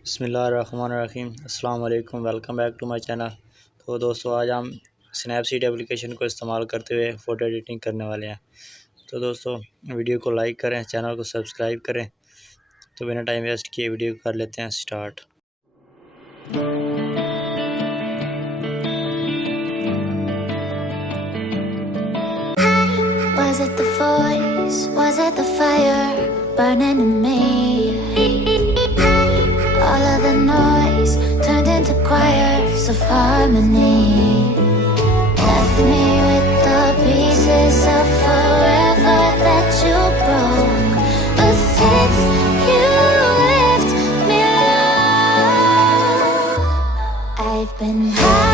बिस्मिल्लाहिर्रहमानिर्रहीम। अस्सलाम वालेकुम, welcome back to my channel. तो दोस्तों, आज हम स्नैपसीड एप्लीकेशन को इस्तेमाल करते हुए फ़ोटो एडिटिंग करने वाले हैं। तो दोस्तों, वीडियो को लाइक करें, चैनल को सब्सक्राइब करें। तो बिना टाइम वेस्ट किए वीडियो कर लेते हैं start. Was it the voice? Was it the fire burning in me? All of the noise turned into choirs of harmony. Left me with the pieces of forever that you broke. But since you left me alone, I've been high.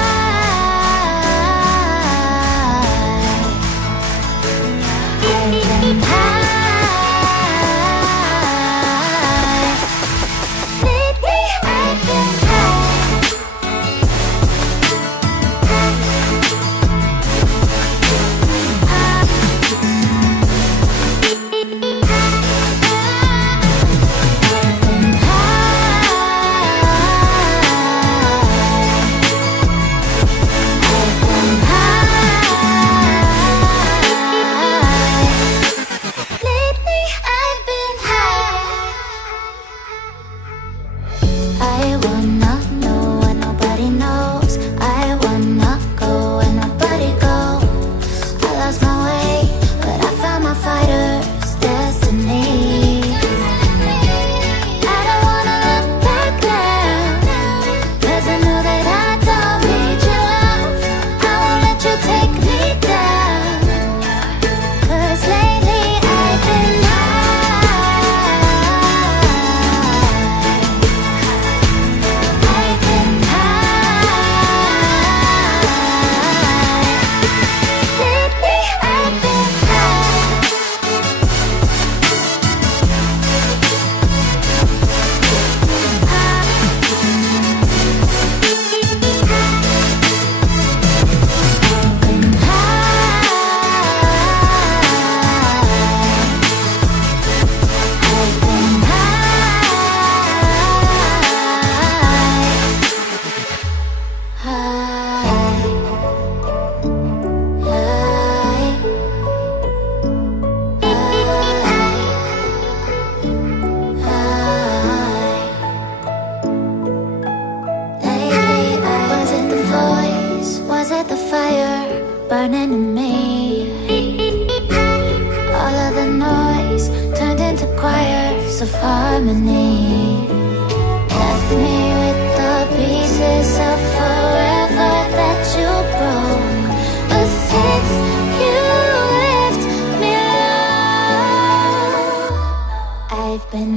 I wanna know what nobody knows. I wanna go where nobody goes. I lost my way, but I found my fighter's destiny. I don't wanna look back now, 'cause I know that I don't need your love. I won't let you take me down, 'cause lately I've been burning in me. All of the noise turned into choirs of harmony. Left me with the pieces of forever that you broke. But since you left me alone, I've been